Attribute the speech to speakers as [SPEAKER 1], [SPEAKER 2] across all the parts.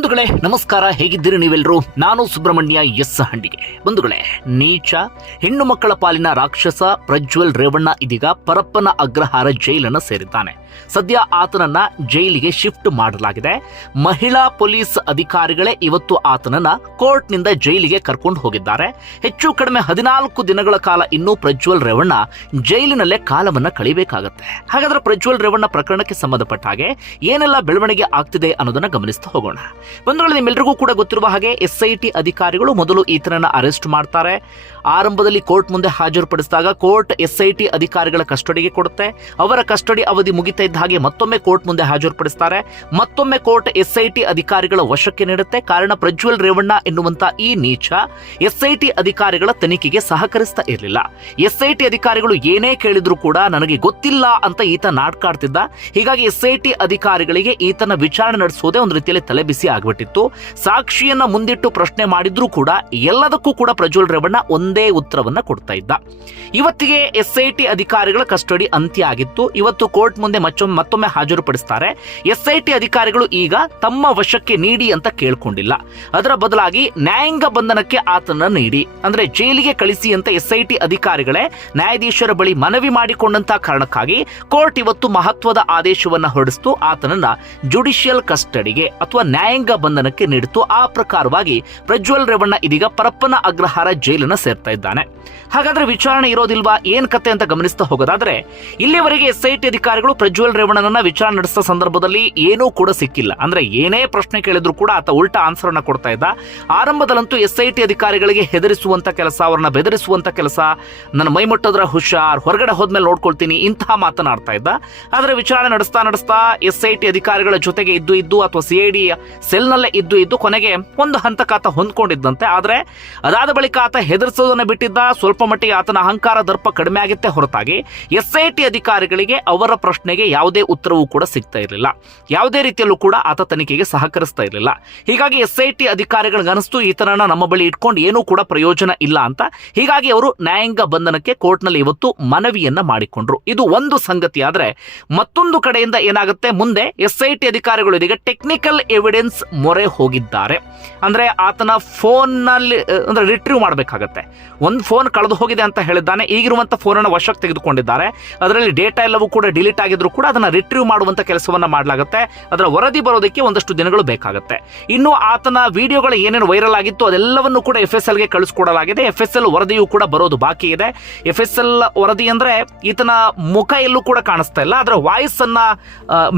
[SPEAKER 1] ಬಂಧುಗಳೇ, ನಮಸ್ಕಾರ. ಹೇಗಿದ್ದೀರಿ ನೀವೆಲ್ಲರೂ ನಾನು ಸುಬ್ರಹ್ಮಣ್ಯ ಎಸ್ ಹಂಡಿಗೆ. ಬಂಧುಗಳೇ, ನೀಚ, ಹೆಣ್ಣು ಮಕ್ಕಳ ಪಾಲಿನ ರಾಕ್ಷಸ ಪ್ರಜ್ವಲ್ ರೇವಣ್ಣ ಇದೀಗ ಪರಪ್ಪನ ಅಗ್ರಹಾರ ಜೈಲನ್ನು ಸೇರಿದ್ದಾನೆ. ಸದ್ಯ ಆತನನ್ನ ಜೈಲಿಗೆ ಶಿಫ್ಟ್ ಮಾಡಲಾಗಿದೆ. ಮಹಿಳಾ ಪೊಲೀಸ್ ಅಧಿಕಾರಿಗಳೇ ಇವತ್ತು ಆತನನ್ನ ಕೋರ್ಟ್ನಿಂದ ಜೈಲಿಗೆ ಕರ್ಕೊಂಡು ಹೋಗಿದ್ದಾರೆ. ಹೆಚ್ಚು ಕಡಿಮೆ ಹದಿನಾಲ್ಕು ದಿನಗಳ ಕಾಲ ಇನ್ನೂ ಪ್ರಜ್ವಲ್ ರೇವಣ್ಣ ಜೈಲಿನಲ್ಲೇ ಕಾಲವನ್ನ ಕಳಿಬೇಕಾಗತ್ತೆ. ಹಾಗಾದ್ರೆ ಪ್ರಜ್ವಲ್ ರೇವಣ್ಣ ಪ್ರಕರಣಕ್ಕೆ ಸಂಬಂಧಪಟ್ಟ ಹಾಗೆ ಏನೆಲ್ಲ ಬೆಳವಣಿಗೆ ಆಗ್ತಿದೆ ಅನ್ನೋದನ್ನ ಗಮನಿಸ್ತಾ ಹೋಗೋಣ. ಬಂಧುಗಳು ನಿಮ್ಮೆಲ್ಲರಿಗೂ ಕೂಡ ಗೊತ್ತಿರುವ ಹಾಗೆ ಎಸ್ ಐ ಟಿ ಅಧಿಕಾರಿಗಳು ಮೊದಲು ಈತನನ್ನು ಅರೆಸ್ಟ್ ಮಾಡ್ತಾರೆ. ಆರಂಭದಲ್ಲಿ ಕೋರ್ಟ್ ಮುಂದೆ ಹಾಜರುಪಡಿಸಿದಾಗ ಕೋರ್ಟ್ ಎಸ್ಐಟಿ ಅಧಿಕಾರಿಗಳ ಕಸ್ಟಡಿಗೆ ಕೊಡುತ್ತೆ. ಅವರ ಕಸ್ಟಡಿ ಅವಧಿ ಮುಗಿತಾ ಇದ್ದ ಹಾಗೆ ಮತ್ತೊಮ್ಮೆ ಕೋರ್ಟ್ ಮುಂದೆ ಹಾಜರುಪಡಿಸ್ತಾರೆ. ಮತ್ತೊಮ್ಮೆ ಕೋರ್ಟ್ ಎಸ್ಐಟಿ ಅಧಿಕಾರಿಗಳ ವಶಕ್ಕೆ ನೀಡುತ್ತೆ. ಕಾರಣ ಪ್ರಜ್ವಲ್ ರೇವಣ್ಣ ಎನ್ನುವಂತ ಈ ನೀಚ ಎಸ್ಐಟಿ ಅಧಿಕಾರಿಗಳ ತನಿಖೆಗೆ ಸಹಕರಿಸ್ತಾ ಇರಲಿಲ್ಲ. ಎಸ್ಐಟಿ ಅಧಿಕಾರಿಗಳು ಏನೇ ಕೇಳಿದ್ರು ಕೂಡ ನನಗೆ ಗೊತ್ತಿಲ್ಲ ಅಂತ ಈತ ನಾಟ್ಕಾಡ್ತಿದ್ದ ಹೀಗಾಗಿ ಎಸ್ಐಟಿ ಅಧಿಕಾರಿಗಳಿಗೆ ಈತನ ವಿಚಾರಣೆ ನಡೆಸೋದೇ ಒಂದು ರೀತಿಯಲ್ಲಿ ತಲೆಬಿಸಿ ಆಗಿಬಿಟ್ಟಿತ್ತು. ಸಾಕ್ಷಿಯನ್ನ ಮುಂದಿಟ್ಟು ಪ್ರಶ್ನೆ ಮಾಡಿದ್ರೂ ಕೂಡ ಎಲ್ಲದಕ್ಕೂ ಕೂಡ ಪ್ರಜ್ವಲ್ ರೇವಣ್ಣ ಒಂದೇ ಉತ್ತರವನ್ನ ಕೊಡ್ತಾ ಇದ್ದ. ಇವತ್ತಿಗೆ ಎಸ್ ಐ ಅಧಿಕಾರಿಗಳ ಕಸ್ಟಡಿ ಅಂತ್ಯ ಆಗಿತ್ತು ಇವತ್ತು ಕೋರ್ಟ್ ಮುಂದೆ ಮತ್ತೊಮ್ಮೆ ಮತ್ತೊಮ್ಮೆ ಹಾಜರುಪಡಿಸ್ತಾರೆ. ಎಸ್ ಐ ಅಧಿಕಾರಿಗಳು ಈಗ ತಮ್ಮ ವಶಕ್ಕೆ ನೀಡಿ ಅಂತ ಕೇಳ್ಕೊಂಡಿಲ್ಲ. ಅದರ ಬದಲಾಗಿ ನ್ಯಾಯಾಂಗ ಬಂಧನಕ್ಕೆ ಆತನ ನೀಡಿ. ಅಂದ್ರೆ ಜೈಲಿಗೆ ಕಳಿಸಿ ಅಂತ ಎಸ್ ಐ ಅಧಿಕಾರಿಗಳೇ ನ್ಯಾಯಾಧೀಶರ ಬಳಿ ಮನವಿ ಮಾಡಿಕೊಂಡಂತಹ ಕಾರಣಕ್ಕಾಗಿ ಕೋರ್ಟ್ ಇವತ್ತು ಮಹತ್ವದ ಆದೇಶವನ್ನ ಹೊರಡಿಸಿತು. ಆತನನ್ನ ಜುಡಿಷಿಯಲ್ ಕಸ್ಟಡಿಗೆ ಅಥವಾ ನ್ಯಾಯಾಂಗ ಬಂಧನಕ್ಕೆ ನೀಡಿತು ಆ ಪ್ರಕಾರವಾಗಿ ಪ್ರಜ್ವಲ್ ರೇವಣ್ಣ ಇದೀಗ ಪರಪ್ಪನ ಅಗ್ರಹಾರ ಜೈಲನ್ನ ಇದ್ದಾನೆ. ಹಾಗಾದ್ರೆ ವಿಚಾರಣೆ ಇರೋದಿಲ್ವಾ? ಏನ್ ಕತೆ ಅಂತ ಗಮನಿಸ್ತಾ ಹೋಗೋದಾದ್ರೆ, ಇಲ್ಲಿವರೆಗೆ ಎಸ್ ಐ ಟಿ ಅಧಿಕಾರಿಗಳು ಪ್ರಜ್ವಲ್ ರೇವಣ್ಣನನ್ನ ವಿಚಾರಣೆ ನಡೆಸಿದ ಸಂದರ್ಭದಲ್ಲಿ ಏನೂ ಕೂಡ ಸಿಕ್ಕಿಲ್ಲ. ಅಂದ್ರೆ ಏನೇ ಪ್ರಶ್ನೆ ಕೇಳಿದ್ರು ಕೂಡ ಆತ ಉಲ್ಟಾ ಆನ್ಸರ್ ಅನ್ನ ಕೊಡ್ತಾ ಇದ್ದ. ಆರಂಭದಲ್ಲಂತೂ ಎಸ್ ಐ ಟಿ ಅಧಿಕಾರಿಗಳಿಗೆ ಹೆದರಿಸುವಂತ ಕೆಲಸ, ಅವರನ್ನ ಬೆದರಿಸುವಂತ ಕೆಲಸ, ನನ್ನ ಮೈಮುಟ್ಟದ್ರ ಹುಷಾರ್, ಹೊರಗಡೆ ಹೋದ್ಮೇಲೆ ನೋಡ್ಕೊಳ್ತೀನಿ ಇಂತಹ ಮಾತನಾಡ್ತಾ ಇದ್ದ. ಆದ್ರೆ ವಿಚಾರಣೆ ನಡೆಸ್ತಾ ನಡೆಸ್ತಾ ಎಸ್ ಐ ಟಿ ಅಧಿಕಾರಿಗಳ ಜೊತೆಗೆ ಇದ್ದು ಇದ್ದು ಅಥವಾ ಸಿ ಐ ಡಿ ಸೆಲ್ನಲ್ಲೇ ಇದ್ದು ಇದ್ದು ಕೊನೆಗೆ ಒಂದು ಹಂತಕ್ಕಾತ ಹೊಂದ್ಕೊಂಡಿದ್ದಂತೆ. ಆದ್ರೆ ಅದಾದ ಬಳಿಕ ಆತ ಹೆದರಿಸೋದನ್ನ ಬಿಟ್ಟಿದ್ದ ಸ್ವಲ್ಪ ಮಟ್ಟಿಗೆ ಆತನ ಅಹಂಕಾರ ದರ್ಪ ಕಡಿಮೆ ಆಗಿತ್ತೆ ಹೊರತಾಗಿ ಎಸ್ ಟಿ ಅಧಿಕಾರಿಗಳಿಗೆ ಅವರ ಪ್ರಶ್ನೆಗೆ ಯಾವುದೇ ಉತ್ತರವೂ ಕೂಡ ಸಿಗ್ತಾ ಇರಲಿಲ್ಲ. ಯಾವುದೇ ರೀತಿಯಲ್ಲೂ ಕೂಡ ಆತ ತನಿಖೆಗೆ ಸಹಕರಿಸ್ತಾ ಇರಲಿಲ್ಲ. ಹೀಗಾಗಿ ಎಸ್ ಐ ಟಿ ಅನಿಸ್ತು, ಈತನನ್ನ ನಮ್ಮ ಬಳಿ ಇಟ್ಕೊಂಡು ಏನೂ ಕೂಡ ಪ್ರಯೋಜನ ಇಲ್ಲ ಅಂತ. ಹೀಗಾಗಿ ಅವರು ನ್ಯಾಯಾಂಗ ಬಂಧನಕ್ಕೆ ಕೋರ್ಟ್ನಲ್ಲಿ ಇವತ್ತು ಮನವಿಯನ್ನ ಮಾಡಿಕೊಂಡ್ರು. ಇದು ಒಂದು ಸಂಗತಿ ಆದರೆ ಮತ್ತೊಂದು ಕಡೆಯಿಂದ ಏನಾಗುತ್ತೆ? ಮುಂದೆ ಎಸ್ ಟಿ ಅಧಿಕಾರಿಗಳು ಇದೀಗ ಟೆಕ್ನಿಕಲ್ ಎವಿಡೆನ್ಸ್ ಮೊರೆ ಹೋಗಿದ್ದಾರೆ. ಅಂದ್ರೆ ಆತನ ಫೋನ್ನಲ್ಲಿ, ಅಂದ್ರೆ ರಿಟ್ರೀವ್ ಮಾಡಬೇಕಾಗತ್ತೆ. ಒಂದು ಫೋನ್ ಕಳೆದು ಹೋಗಿದೆ ಅಂತ ಹೇಳಿದ್ದಾನೆ. ಈಗಿರುವಂತ ಫೋನ್ ಅನ್ನು ವಶಕ್ಕೆ ತೆಗೆದುಕೊಂಡಿದ್ದಾರೆ. ಅದರಲ್ಲಿ ಡೇಟಾ ಎಲ್ಲವೂ ಕೂಡ ಡಿಲೀಟ್ ಆಗಿದ್ರು ಕೂಡ ಅದನ್ನ ರಿಟ್ರೀವ್ ಮಾಡುವಂತ ಕೆಲಸವನ್ನ ಮಾಡಲಾಗುತ್ತೆ. ಅದರ ವರದಿ ಬರೋದಕ್ಕೆ ಒಂದಷ್ಟು ದಿನಗಳು ಬೇಕಾಗುತ್ತೆ. ಇನ್ನು ಆತನ ವಿಡಿಯೋಗಳು ಏನೇನು ವೈರಲ್ ಆಗಿತ್ತು ಅದೆಲ್ಲವನ್ನು ಕೂಡ ಎಫ್ ಎಸ್ ಎಲ್ಗೆ ಕಳಿಸ್ಕೊಡಲಾಗಿದೆ. ಎಫ್ ಎಸ್ ಎಲ್ ವರದಿಯು ಕೂಡ ಬರೋದು ಬಾಕಿ ಇದೆ. ಎಫ್ ಎಸ್ ಎಲ್ ವರದಿ ಅಂದ್ರೆ ಈತನ ಮುಖ ಎಲ್ಲೂ ಕೂಡ ಕಾಣಿಸ್ತಾ ಇಲ್ಲ. ಅದರ ವಾಯ್ಸ್ ಅನ್ನ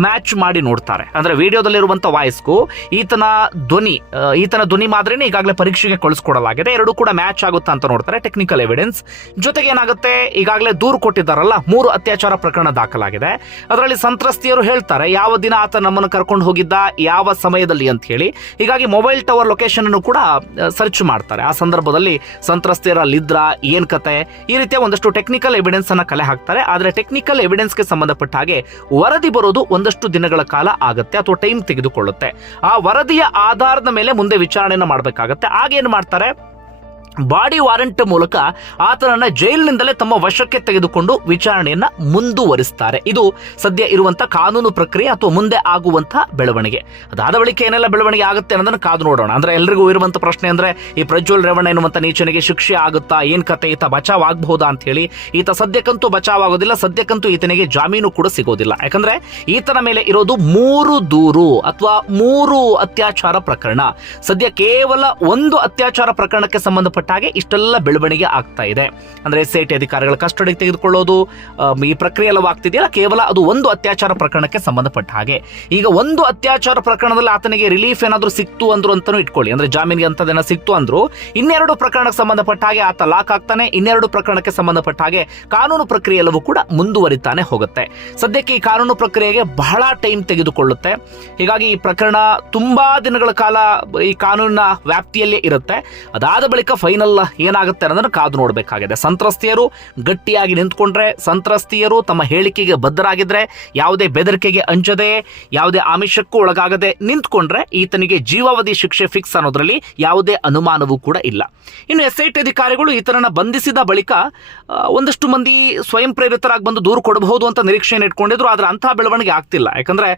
[SPEAKER 1] ಮ್ಯಾಚ್ ಮಾಡಿ ನೋಡ್ತಾರೆ. ಅಂದ್ರೆ ವಿಡಿಯೋದಲ್ಲಿರುವಂತ ವಾಯ್ಸ್ಗೂ ಈತನ ಧ್ವನಿ ಈತನ ಧ್ವನಿ ಮಾದರಿನೇ ಈಗಾಗಲೇ ಪರೀಕ್ಷೆಗೆ ಕಳಿಸ್ಕೊಡಲಾಗಿದೆ. ಎರಡು ಕೂಡ ಮ್ಯಾಚ್ ಆಗುತ್ತಾ ಅಂತ ನೋಡ್ತಾರೆ ಟೆಕ್ನಿಕಲ್ ಎವಿಡೆನ್ಸ್ ಜೊತೆಗೆ ಏನಾಗುತ್ತೆ? ಈಗಾಗಲೇ ದೂರು ಕೊಟ್ಟಿದ್ದಾರಲ್ಲ, ಮೂರು ಅತ್ಯಾಚಾರ ಪ್ರಕರಣ ದಾಖಲಾಗಿದೆ. ಅದರಲ್ಲಿ ಸಂತ್ರಸ್ತಿಯರು ಹೇಳ್ತಾರೆ, ಯಾವ ದಿನ ಆತ ನಮ್ಮನ್ನು ಕರ್ಕೊಂಡು ಹೋಗಿದ್ದ, ಯಾವ ಸಮಯದಲ್ಲಿ ಅಂತ ಹೇಳಿ. ಹೀಗಾಗಿ ಮೊಬೈಲ್ ಟವರ್ ಲೊಕೇಶನ್ ಅನ್ನು ಕೂಡ ಸರ್ಚ್ ಮಾಡ್ತಾರೆ. ಆ ಸಂದರ್ಭದಲ್ಲಿ ಸಂತ್ರಸ್ತಿಯರ ಲಿದ್ರ ಏನ್ ಕತೆ, ಈ ರೀತಿಯ ಒಂದಷ್ಟು ಟೆಕ್ನಿಕಲ್ ಎವಿಡೆನ್ಸ್ ಅನ್ನ ಕಲೆ ಹಾಕ್ತಾರೆ. ಆದರೆ ಟೆಕ್ನಿಕಲ್ ಎವಿಡೆನ್ಸ್ಗೆ ಸಂಬಂಧಪಟ್ಟ ಹಾಗೆ ವರದಿ ಬರೋದು ಒಂದಷ್ಟು ದಿನಗಳ ಕಾಲ ಆಗುತ್ತೆ ಅಥವಾ ಟೈಮ್ ತೆಗೆದುಕೊಳ್ಳುತ್ತೆ. ಆ ವರದಿಯ ಆಧಾರದ ಮೇಲೆ ಮುಂದೆ ವಿಚಾರಣೆನ ಮಾಡಬೇಕಾಗತ್ತೆ. ಆಗೇನು ಮಾಡ್ತಾರೆ? ಬಾಡಿ ವಾರಂಟ್ ಮೂಲಕ ಆತನನ್ನ ಜೈಲಿನಿಂದಲೇ ತಮ್ಮ ವಶಕ್ಕೆ ತೆಗೆದುಕೊಂಡು ವಿಚಾರಣೆಯನ್ನ ಮುಂದುವರಿಸ್ತಾರೆ. ಇದು ಸದ್ಯ ಇರುವಂತ ಕಾನೂನು ಪ್ರಕ್ರಿಯೆ ಅಥವಾ ಮುಂದೆ ಆಗುವಂತಹ ಬೆಳವಣಿಗೆ. ಅದಾದ ಬಳಿಕ ಏನೆಲ್ಲ ಬೆಳವಣಿಗೆ ಆಗುತ್ತೆ ಅನ್ನೋದನ್ನ ಕಾದು ನೋಡೋಣ. ಅಂದ್ರೆ ಎಲ್ರಿಗೂ ಇರುವಂತ ಪ್ರಶ್ನೆ ಅಂದ್ರೆ ಈ ಪ್ರಜ್ವಲ್ ರೇವಣ್ಣ ಎನ್ನುವಂತ ನೀಚನಿಗೆ ಶಿಕ್ಷೆ ಆಗುತ್ತಾ, ಏನ್ ಕತೆ, ಈತ ಬಚಾವ್ ಆಗಬಹುದಾ ಅಂತ ಹೇಳಿ, ಈತ ಸದ್ಯಕ್ಕಂತೂ ಬಚಾವ್ ಆಗೋದಿಲ್ಲ, ಸದ್ಯಕ್ಕಂತೂ ಈತನಿಗೆ ಜಾಮೀನು ಕೂಡ ಸಿಗೋದಿಲ್ಲ. ಯಾಕಂದ್ರೆ ಈತನ ಮೇಲೆ ಇರೋದು ಮೂರು ದೂರು ಅಥವಾ ಮೂರು ಅತ್ಯಾಚಾರ ಪ್ರಕರಣ. ಸದ್ಯ ಕೇವಲ ಒಂದು ಅತ್ಯಾಚಾರ ಪ್ರಕರಣಕ್ಕೆ ಸಂಬಂಧಪಟ್ಟ ಹಾಗೆ ಇಷ್ಟೆಲ್ಲ ಬೆಳವಣಿಗೆ ಆಗ್ತಾ ಇದೆ. ಅಂದ್ರೆ ಎಸ್ ಐ ಟಿ ಅಧಿಕಾರಿಗಳ ಕಸ್ಟಡಿಗೆ ತೆಗೆದುಕೊಳ್ಳೋದು ಈ ಪ್ರಕ್ರಿಯೆ ಎಲ್ಲ ಆಗ್ತಿದೆಯಲ್ಲ? ಕೇವಲ ಅದು ಒಂದು ಅತ್ಯಾಚಾರ ಪ್ರಕರಣಕ್ಕೆ ಸಂಬಂಧಪಟ್ಟ ಹಾಗೆ. ಈಗ ಒಂದು ಅತ್ಯಾಚಾರ ಪ್ರಕರಣದಲ್ಲಿ ಆತನಿಗೆ ರಿಲೀಫ್ ಏನಾದರೂ ಸಿಕ್ತು ಅಂದ್ರು ಅಂತಾನು ಇಟ್ಕೊಳ್ಳಿ. ಅಂದ್ರೆ ಜಾಮೀನಿಗೆ ಅಂತದೇನೋ ಸಿಕ್ತು ಅಂದ್ರು, ಇನ್ನೆರಡು ಪ್ರಕರಣಕ್ಕೆ ಸಂಬಂಧಪಟ್ಟ ಹಾಗೆ ಆತ ಲಾಕ್ ಆಗ್ತಾನೆ. ಇನ್ನೆರಡು ಪ್ರಕರಣಕ್ಕೆ ಸಂಬಂಧಪಟ್ಟ ಹಾಗೆ ಕಾನೂನು ಪ್ರಕ್ರಿಯೆ ಎಲ್ಲವೂ ಕೂಡ ಮುಂದುವರಿತಾನೆ ಹೋಗುತ್ತೆ. ಸದ್ಯಕ್ಕೆ ಈ ಕಾನೂನು ಪ್ರಕ್ರಿಯೆಗೆ ಬಹಳ ಟೈಮ್ ತೆಗೆದುಕೊಳ್ಳುತ್ತೆ. ಹೀಗಾಗಿ ಈ ಪ್ರಕರಣ ತುಂಬಾ ದಿನಗಳ ಕಾಲ ಈ ಕಾನೂನಿನ ವ್ಯಾಪ್ತಿಯಲ್ಲೇ ಇರುತ್ತೆ. ಅದಾದ ಬಳಿಕ ಫೈನಲ್ ಏನಾಗುತ್ತೆ ಅನ್ನೋದನ್ನು ಕಾದು ನೋಡಬೇಕಾಗಿದೆ. ಸಂತ್ರಸ್ತೆಯರು ಗಟ್ಟಿಯಾಗಿ ನಿಂತ್ಕೊಂಡ್ರೆ, ಸಂತ್ರಸ್ತೆಯರು ತಮ್ಮ ಹೇಳಿಕೆಗೆ ಬದ್ಧರಾಗಿದ್ರೆ, ಯಾವುದೇ ಬೆದರಿಕೆಗೆ ಅಂಜದೆ, ಯಾವುದೇ ಆಮಿಷಕ್ಕೂ ಒಳಗಾಗದೆ ನಿಂತ್ಕೊಂಡ್ರೆ ಈತನಿಗೆ ಜೀವಾವಧಿ ಶಿಕ್ಷೆ ಫಿಕ್ಸ್ ಅನ್ನೋದ್ರಲ್ಲಿ ಯಾವುದೇ ಅನುಮಾನವೂ ಕೂಡ ಇಲ್ಲ. ಇನ್ನು ಎಸ್ ಅಧಿಕಾರಿಗಳು ಈತನನ್ನು ಬಂಧಿಸಿದ ಬಳಿಕ ಒಂದಷ್ಟು ಮಂದಿ ಸ್ವಯಂ ಪ್ರೇರಿತರಾಗಿ ಬಂದು ದೂರು ಕೊಡಬಹುದು ಅಂತ ನಿರೀಕ್ಷೆಯನ್ನು ಇಟ್ಕೊಂಡಿದ್ರು, ಆದರೆ ಅಂತಹ ಬೆಳವಣಿಗೆ ಆಗ್ತಿಲ್ಲ. ಯಾಕಂದ್ರೆ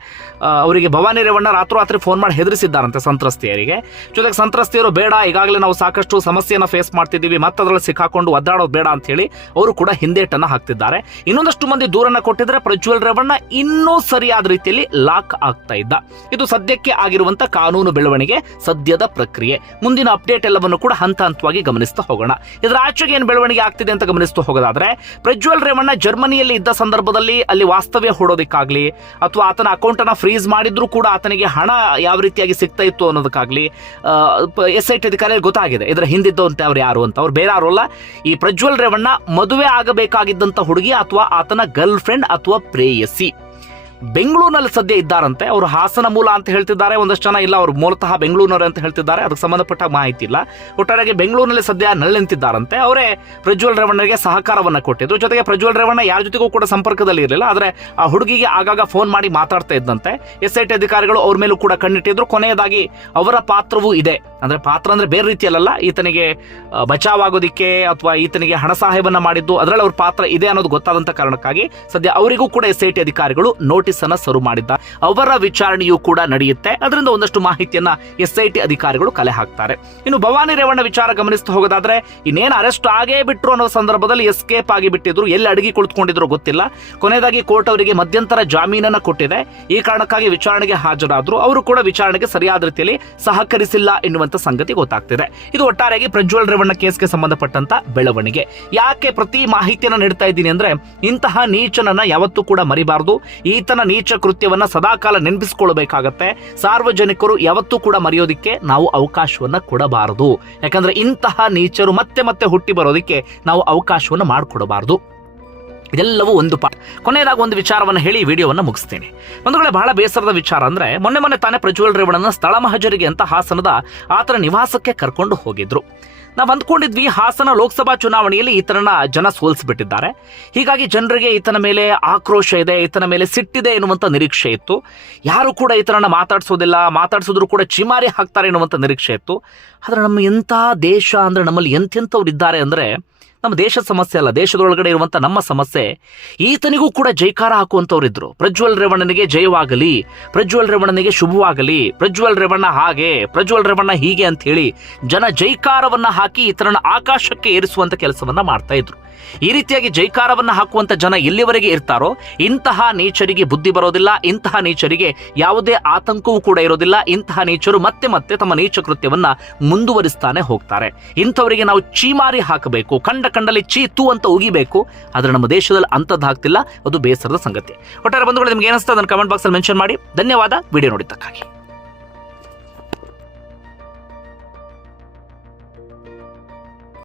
[SPEAKER 1] ಅವರಿಗೆ ಭವಾನಿ ರೇವಣ್ಣ ರಾತ್ರೋರಾತ್ರಿ ಫೋನ್ ಮಾಡಿ ಹೆದರಿಸಿದ್ದಾರಂತೆ ಸಂತ್ರಸ್ತೆಯರಿಗೆ. ಜೊತೆಗೆ ಸಂತ್ರಸ್ತೆಯರು, ಬೇಡ, ಈಗಾಗಲೇ ನಾವು ಸಾಕಷ್ಟು ಸಮಸ್ಯೆಯನ್ನು ಫೇಸ್ ಮಾಡ್ತಿದ್ದೀವಿ, ಮತ್ತದರಲ್ಲಿ ಸಿಕ್ಕಾಕೊಂಡು ಒದ್ದಾಡೋದು ಬೇಡ ಅಂತ ಹೇಳಿ ಅವರು ಕೂಡ ಹಿಂದೇಟನ್ನ ಹಾಕ್ತಿದ್ದಾರೆ. ಇನ್ನೊಂದಷ್ಟು ಮಂದಿ ದೂರನ್ನ ಕೊಟ್ಟಿದ್ರೆ ಪ್ರಜ್ವಲ್ ರೇವಣ್ಣ ಇನ್ನೂ ಸರಿಯಾದ ರೀತಿಯಲ್ಲಿ ಲಾಕ್ ಆಗ್ತಾ ಇದ್ದ. ಇದು ಸದ್ಯಕ್ಕೆ ಆಗಿರುವಂತ ಕಾನೂನು ಬೆಳವಣಿಗೆ, ಸದ್ಯದ ಪ್ರಕ್ರಿಯೆ. ಮುಂದಿನ ಅಪ್ಡೇಟ್ ಎಲ್ಲವನ್ನು ಕೂಡ ಹಂತ ಹಂತವಾಗಿ ಗಮನಿಸ್ತಾ ಹೋಗೋಣ. ಇದರ ಆಚೆಗೆ ಏನು ಬೆಳವಣಿಗೆ ಆಗ್ತಿದೆ ಅಂತ ಗಮನಿಸ್ತಾ ಹೋಗೋದಾದ್ರೆ, ಪ್ರಜ್ವಲ್ ರೇವಣ್ಣ ಜರ್ಮನಿಯಲ್ಲಿ ಇದ್ದ ಸಂದರ್ಭದಲ್ಲಿ ಅಲ್ಲಿ ವಾಸ್ತವ್ಯ ಹೂಡೋದಕ್ಕಾಗ್ಲಿ, ಅಥವಾ ಆತನ ಅಕೌಂಟ್ ಅನ್ನ ಫ್ರೀಸ್ ಮಾಡಿದ್ರು ಕೂಡ ಆತನಿಗೆ ಹಣ ಯಾವ ರೀತಿಯಾಗಿ ಸಿಗ್ತಾ ಇತ್ತು ಅನ್ನೋದಕ್ಕಾಗ್ಲಿ ಎಸ್ ಐ ಟಿ ಗೊತ್ತಾಗಿದೆ. ಇದರ ಹಿಂದಿದ್ದಂತೆ ಅವ್ರು ಯಾರು ಅಂತ. ಅವ್ರು ಬೇರೆ ಯಾರು ಅಲ್ಲ, ಈ ಪ್ರಜ್ವಲ್ ರೇವಣ್ಣ ಮದುವೆ ಆಗಬೇಕಾಗಿದ್ದಂತ ಹುಡುಗಿ ಅಥವಾ ಆತನ ಗರ್ಲ್ ಫ್ರೆಂಡ್ ಅಥವಾ ಪ್ರೇಯಸಿ. ಬೆಂಗಳೂರಿನಲ್ಲಿ ಸದ್ಯ ಇದ್ದಾರಂತೆ. ಅವರು ಹಾಸನ ಮೂಲ ಅಂತ ಹೇಳ್ತಿದ್ದಾರೆ. ಒಂದಷ್ಟು ಜನ ಇಲ್ಲ, ಅವರು ಮೂಲತಃ ಬೆಂಗಳೂರಿನವರು ಅಂತ ಹೇಳ್ತಿದ್ದಾರೆ. ಅದಕ್ಕೆ ಸಂಬಂಧಪಟ್ಟ ಮಾಹಿತಿ ಇಲ್ಲ. ಒಟ್ಟಾರೆಯಾಗಿ ಬೆಂಗಳೂರಿನಲ್ಲಿ ಸದ್ಯ ನಳ್ಳಿಂತಿದ್ದಾರಂತೆ ಅವರೇ ಪ್ರಜ್ವಲ್ ರೇವಣ್ಣಗೆ ಸಹಕಾರವನ್ನು ಕೊಟ್ಟಿದ್ರು. ಜೊತೆಗೆ ಪ್ರಜ್ವಲ್ ರೇವಣ್ಣ ಯಾರ ಜೊತೆಗೂ ಕೂಡ ಸಂಪರ್ಕದಲ್ಲಿ ಇರಲಿಲ್ಲ. ಆದರೆ ಆ ಹುಡುಗಿಗೆ ಆಗಾಗ ಫೋನ್ ಮಾಡಿ ಮಾತಾಡ್ತಾ ಇದ್ದಂತೆ. ಎಸ್ ಐ ಟಿ ಅಧಿಕಾರಿಗಳು ಅವ್ರ ಮೇಲೂ ಕೂಡ ಕಣ್ಣಿಟ್ಟಿದ್ರು. ಕೊನೆಯದಾಗಿ ಅವರ ಪಾತ್ರವೂ ಇದೆ. ಅಂದ್ರೆ ಪಾತ್ರ ಅಂದ್ರೆ ಬೇರೆ ರೀತಿಯಲ್ಲ ಈತನಿಗೆ ಬಚಾವ್ ಬಚಾವಾಗೋದಿಕ್ಕೆ ಅಥವಾ ಈತನಿಗೆ ಹಣ ಸಹಾಯವನ್ನು ಮಾಡಿದ್ದು, ಅದರಲ್ಲಿ ಅವ್ರ ಪಾತ್ರ ಇದೆ ಅನ್ನೋದು ಗೊತ್ತಾದಂತ ಕಾರಣಕ್ಕಾಗಿ ಸದ್ಯ ಅವರಿಗೂ ಕೂಡ ಎಸ್ ಐ ಟಿ ಅಧಿಕಾರಿಗಳು ನೋಟಿಸ್ ಅನ್ನ ಸರ್ವ್ ಮಾಡಿದ್ದ. ಅವರ ವಿಚಾರಣೆಯೂ ಕೂಡ ನಡೆಯುತ್ತೆ. ಅದರಿಂದ ಒಂದಷ್ಟು ಮಾಹಿತಿಯನ್ನ ಎಸ್ ಐ ಟಿ ಅಧಿಕಾರಿಗಳು ಕಲೆ ಹಾಕ್ತಾರೆ. ಇನ್ನು ಭವಾನಿ ರೇವಣ್ಣ ವಿಚಾರ ಗಮನಿಸ್ತಾ ಹೋಗೋದಾದ್ರೆ, ಇನ್ನೇನು ಅರೆಸ್ಟ್ ಆಗೇ ಬಿಟ್ರು ಅನ್ನೋ ಸಂದರ್ಭದಲ್ಲಿ ಎಸ್ಕೇಪ್ ಆಗಿ ಬಿಟ್ಟಿದ್ರು. ಎಲ್ಲಿ ಅಡಗಿ ಕುಳಿತುಕೊಂಡಿದ್ರು ಗೊತ್ತಿಲ್ಲ. ಕೊನೆಯದಾಗಿ ಕೋರ್ಟ್ ಅವರಿಗೆ ಮಧ್ಯಂತರ ಜಾಮೀನನ್ನ ಕೊಟ್ಟಿದೆ. ಈ ಕಾರಣಕ್ಕಾಗಿ ವಿಚಾರಣೆಗೆ ಹಾಜರಾದ್ರು. ಅವರು ಕೂಡ ವಿಚಾರಣೆಗೆ ಸರಿಯಾದ ರೀತಿಯಲ್ಲಿ ಸಹಕರಿಸಿಲ್ಲ ಎನ್ನುವಂತ ಸಂಗತಿ ಗೊತ್ತಾಗ್ತಿದೆ. ಇದು ಒಟ್ಟಾರೆಯಾಗಿ ಪ್ರಜ್ವಲ್ ರೇವಣ್ಣ ಕೇಸ್ಗೆ ಸಂಬಂಧಪಟ್ಟಂತ ಬೆಳವಣಿಗೆ. ಯಾಕೆ ಪ್ರತಿ ಮಾಹಿತಿಯನ್ನ ನೀಡ್ತಾ ಇದ್ದೀನಿ ಅಂದ್ರೆ, ಇಂತಹ ನೀಚನನ್ನ ಯಾವತ್ತೂ ಕೂಡ ಮರಿಬಾರದು. ಈತನ ನೀಚ ಕೃತ್ಯವನ್ನ ಸದಾಕಾಲ ನೆನಪಿಸಿಕೊಳ್ಳಬೇಕಾಗತ್ತೆ ಸಾರ್ವಜನಿಕರು ಯಾವತ್ತೂ ಕೂಡ ಮರೆಯೋದಿಕ್ಕೆ ನಾವು ಅವಕಾಶವನ್ನ ಕೊಡಬಾರದು. ಯಾಕಂದ್ರೆ ಇಂತಹ ನೀಚರು ಮತ್ತೆ ಮತ್ತೆ ಹುಟ್ಟಿ ಬರೋದಿಕ್ಕೆ ನಾವು ಅವಕಾಶವನ್ನು ಮಾಡಿಕೊಡಬಾರದು. ಇದೆಲ್ಲವೂ ಒಂದು ಪಾಠ ಕೊನೆಯದಾಗಿ ಒಂದು ವಿಚಾರವನ್ನು ಹೇಳಿ ವಿಡಿಯೋವನ್ನು ಮುಗಿಸ್ತೀನಿ. ಒಂದು ವೇಳೆ ಬಹಳ ಬೇಸರದ ವಿಚಾರ ಅಂದ್ರೆ ಮೊನ್ನೆ ಮೊನ್ನೆ ತಾನೇ ಪ್ರಜ್ವಲ್ ರೇವಣ್ಣನ ಸ್ಥಳ ಮಹಜರಿಗೆ ಅಂತ ಹಾಸನದ ಆತನ ನಿವಾಸಕ್ಕೆ ಕರ್ಕೊಂಡು ಹೋಗಿದ್ರು. ನಾವು ಅಂದ್ಕೊಂಡಿದ್ವಿ ಹಾಸನ ಲೋಕಸಭಾ ಚುನಾವಣೆಯಲ್ಲಿ ಈತನನ್ನ ಜನ ಸೋಲಿಸಿಬಿಟ್ಟಿದ್ದಾರೆ. ಹೀಗಾಗಿ ಜನರಿಗೆ ಈತನ ಮೇಲೆ ಆಕ್ರೋಶ ಇದೆ, ಈತನ ಮೇಲೆ ಸಿಟ್ಟಿದೆ ಎನ್ನುವಂಥ ನಿರೀಕ್ಷೆ ಇತ್ತು. ಯಾರು ಕೂಡ ಈತನನ್ನ ಮಾತಾಡಿಸೋದಿಲ್ಲ, ಮಾತಾಡಿಸಿದ್ರು ಕೂಡ ಚಿಮಾರಿ ಹಾಕ್ತಾರೆ ಎನ್ನುವಂಥ ನಿರೀಕ್ಷೆ ಇತ್ತು. ಆದರೆ ನಮ್ಮ ಎಂಥ ದೇಶ ಅಂದರೆ ನಮ್ಮಲ್ಲಿ ಎಂಥೆಂಥವ್ರು ಇದ್ದಾರೆ ಅಂದ್ರೆ ನಮ್ಮ ದೇಶದ ಸಮಸ್ಯೆ ಅಲ್ಲ, ದೇಶದೊಳಗಡೆ ಇರುವಂತ ನಮ್ಮ ಸಮಸ್ಯೆ. ಈತನಿಗೂ ಕೂಡ ಜೈಕಾರ ಹಾಕುವಂತವರಿದ್ರು. ಪ್ರಜ್ವಲ್ ರೇವಣ್ಣನಿಗೆ ಜಯವಾಗಲಿ, ಪ್ರಜ್ವಲ್ ರೇವಣ್ಣನಿಗೆ ಶುಭವಾಗಲಿ, ಪ್ರಜ್ವಲ್ ರೇವಣ್ಣ ಹಾಗೆ, ಪ್ರಜ್ವಲ್ ರೇವಣ್ಣ ಹೀಗೆ ಅಂತ ಹೇಳಿ ಜನ ಜೈಕಾರವನ್ನ ಹಾಕಿ ಈತನನ್ನು ಆಕಾಶಕ್ಕೆ ಏರಿಸುವಂತ ಕೆಲಸವನ್ನ ಮಾಡ್ತಾ ಇದ್ರು. ಈ ರೀತಿಯಾಗಿ ಜೈಕಾರವನ್ನ ಹಾಕುವಂತ ಜನ ಎಲ್ಲಿವರೆಗೆ ಇರ್ತಾರೋ, ಇಂತಹ ನೇಚರಿಗೆ ಬುದ್ಧಿ ಬರೋದಿಲ್ಲ, ಇಂತಹ ನೇಚರಿಗೆ ಯಾವುದೇ ಆತಂಕವೂ ಕೂಡ ಇರೋದಿಲ್ಲ, ಇಂತಹ ನೇಚರು ಮತ್ತೆ ಮತ್ತೆ ತಮ್ಮ ನೀಚ ಕೃತ್ಯವನ್ನ ಮುಂದುವರಿಸ್ತಾನೆ ಹೋಗ್ತಾರೆ. ಇಂಥವರಿಗೆ ನಾವು ಚೀಮಾರಿ ಹಾಕಬೇಕು ಕಂಡ ಕಂಡಲ್ಲಿ ಚೀತು ಅಂತ ಉಗಿಬೇಕು, ಆದರೆ ನಮ್ಮ ದೇಶದಲ್ಲಿ ಅಂಥದ್ದಾಗ್ತಿಲ್ಲ ಅದು ಬೇಸರದ ಸಂಗತಿ. ಒಟ್ಟಾರೆ ಬಂಧುಗಳು, ನಿಮ್ಗೆ ಏನಿಸ್ತಾ ಅದನ್ನು ಕಮೆಂಟ್ ಬಾಕ್ಸಲ್ಲಿ ಮೆನ್ಷನ್ ಮಾಡಿ. ಧನ್ಯವಾದ ವಿಡಿಯೋ ನೋಡಿದ್ದಕ್ಕಾಗಿ.